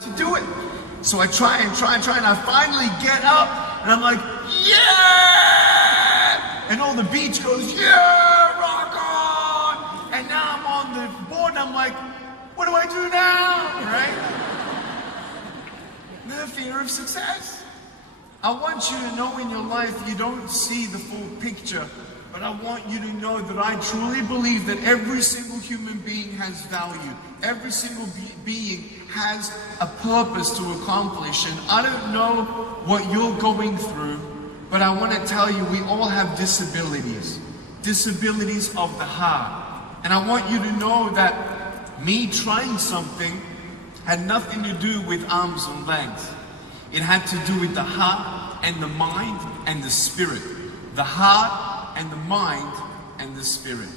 to do it. So I try and I finally get up and I'm like, yeah! And all the beach goes, yeah, rock on! And now I'm on the board and I'm like, what do I do now, right? The fear of success. I want you to know in your life you don't see the full picture, but I want you to know that I truly believe that every single human being has value. Every single being has a purpose to accomplish. And I don't know what you're going through, but I want to tell you we all have disabilities. Disabilities of the heart. And I want you to know that me trying something had nothing to do with arms and legs. It had to do with the heart and the mind and the spirit. The heart and the mind and the spirit.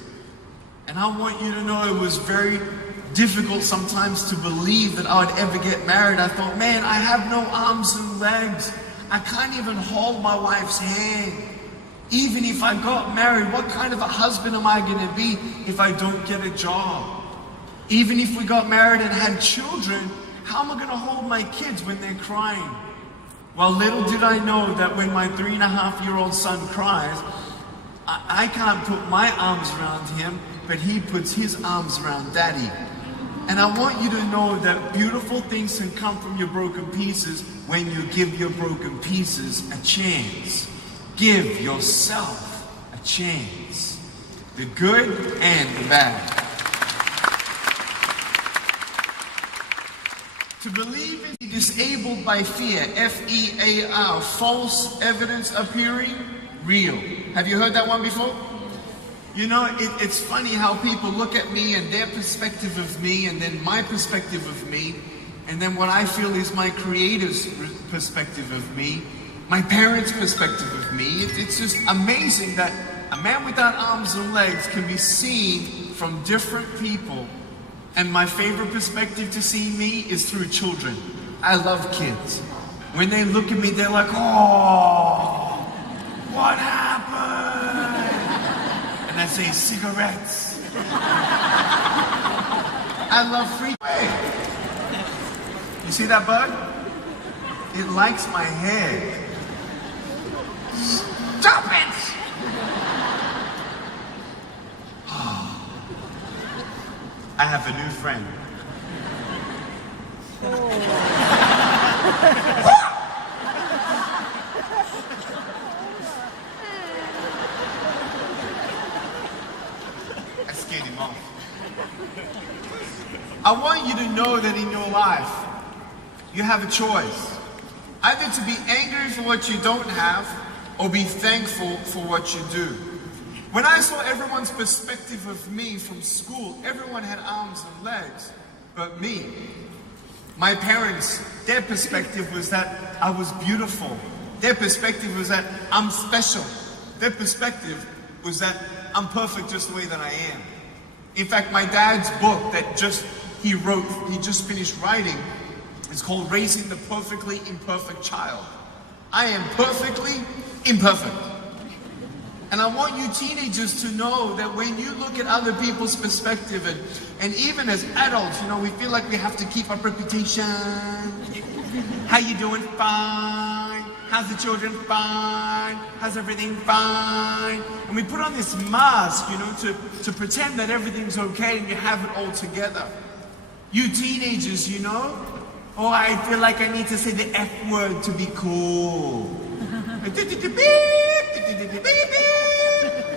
And I want you to know it was very difficult sometimes to believe that I would ever get married. I thought, man, I have no arms and legs. I can't even hold my wife's hand. Even if I got married, what kind of a husband am I going to be if I don't get a job? Even if we got married and had children, how am I going to hold my kids when they're crying? Well, little did I know that when my 3.5-year-old son cries, I can't put my arms around him, but he puts his arms around Daddy. And I want you to know that beautiful things can come from your broken pieces when you give your broken pieces a chance. Give yourself a chance. The good and the bad. To believe in disabled by fear, F-E-A-R, false evidence appearing real. Have you heard that one before? You know, it's funny how people look at me and their perspective of me and then my perspective of me and then what I feel is my creator's perspective of me, my parents' perspective of me. It's just amazing that a man without arms and legs can be seen from different people. And my favorite perspective to see me is through children. I love kids. When they look at me, they're like, oh, what happened? And I say, cigarettes. I love free. You see that bug? It likes my head. Stop it! I have a new friend. I scared him off. I want you to know that in your life, you have a choice. Either to be angry for what you don't have, or be thankful for what you do. When I saw everyone's perspective of me from school, everyone had arms and legs, but me. My parents, their perspective was that I was beautiful. Their perspective was that I'm special. Their perspective was that I'm perfect just the way that I am. In fact, my dad's book that he just finished writing, it's called Raising the Perfectly Imperfect Child. I am perfectly imperfect. And I want you teenagers to know that when you look at other people's perspective, and even as adults, you know, we feel like we have to keep our reputation. How you doing? Fine. How's the children? Fine. How's everything? Fine. And we put on this mask, you know, to pretend that everything's okay and you have it all together. You teenagers, you know, oh, I feel like I need to say the F word to be cool.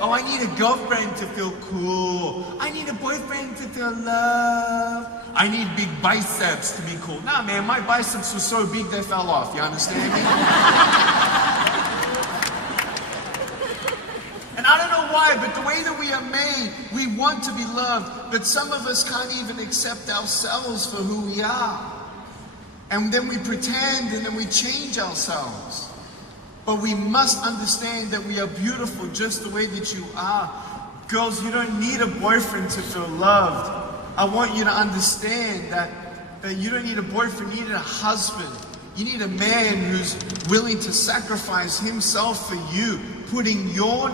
Oh, I need a girlfriend to feel cool. I need a boyfriend to feel love. I need big biceps to be cool. Nah, man, my biceps were so big they fell off. You understand me? And I don't know why, but the way that we are made, we want to be loved, but some of us can't even accept ourselves for who we are. And then we pretend and then we change ourselves. But we must understand that we are beautiful just the way that you are. Girls, you don't need a boyfriend to feel loved. I want you to understand that you don't need a boyfriend, you need a husband. You need a man who's willing to sacrifice himself for you, putting your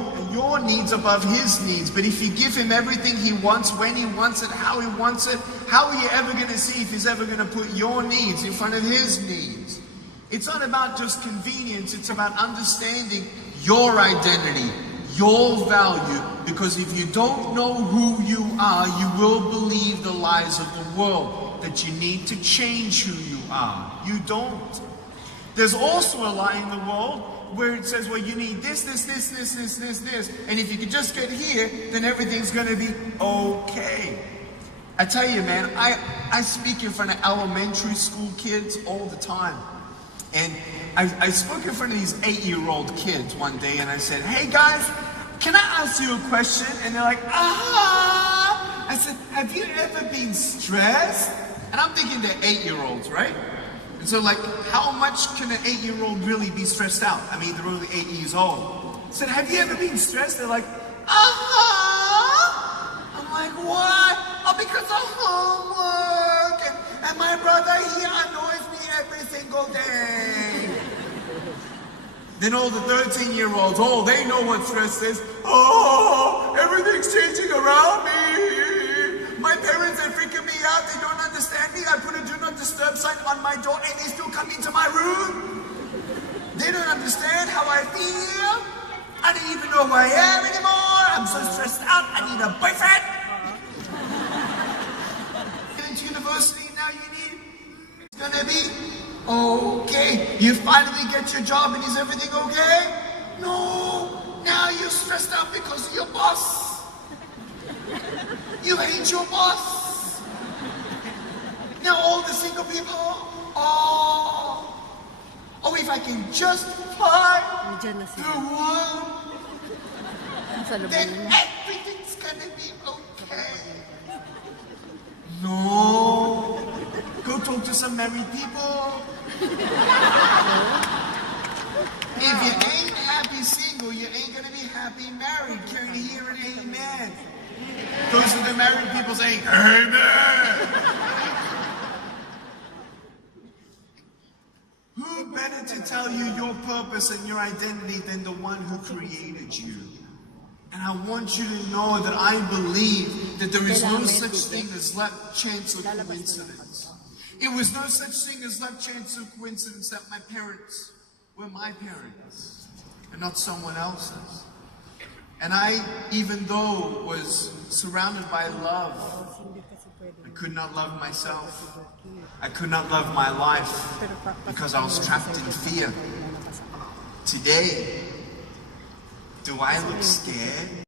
needs above his needs. But if you give him everything he wants, when he wants it, how he wants it, how are you ever going to see if he's ever going to put your needs in front of his needs? It's not about just convenience, it's about understanding your identity, your value, because if you don't know who you are, you will believe the lies of the world, that you need to change who you are. You don't. There's also a lie in the world where it says, well, you need this, and if you could just get here, then everything's going to be okay. I tell you, man, I speak in front of elementary school kids all the time. And I spoke in front of these 8-year-old kids one day, and I said, hey guys, can I ask you a question? And they're like, ah. I said, have you ever been stressed? And I'm thinking they're 8-year-olds, right? And so like, how much can an 8-year-old really be stressed out? I mean, they're only 8 years old. I said, have you ever been stressed? They're like, I'm like, why? Oh, because of homework. And my brother, he annoys me every single day. Then all the 13-year-olds, oh, they know what stress is. Oh, everything's changing around me. My parents are freaking me out. They don't understand me. I put a do not disturb sign on my door and they still come into my room. They don't understand how I feel. I don't even know who I am anymore. I'm so stressed out. I need a boyfriend. Get into university now, you need, it's gonna be okay. You finally get your job and is everything okay? No. Now you're stressed out because of your boss. You hate your boss. Now all the single people, oh, if I can just fly the world, then everything's gonna be okay. No. Go talk to some married people. If you ain't happy single, you ain't gonna be happy married. Can you hear an amen? Those are the married people saying, amen. Who better to tell you your purpose and your identity than the one who created you? And I want you to know that I believe that there is no such thing as luck, chance, or coincidence. It was no such thing as luck, chance, or coincidence that my parents were my parents and not someone else's. And I, even though was surrounded by love, I could not love myself. I could not love my life because I was trapped in fear. Today, do I look scared?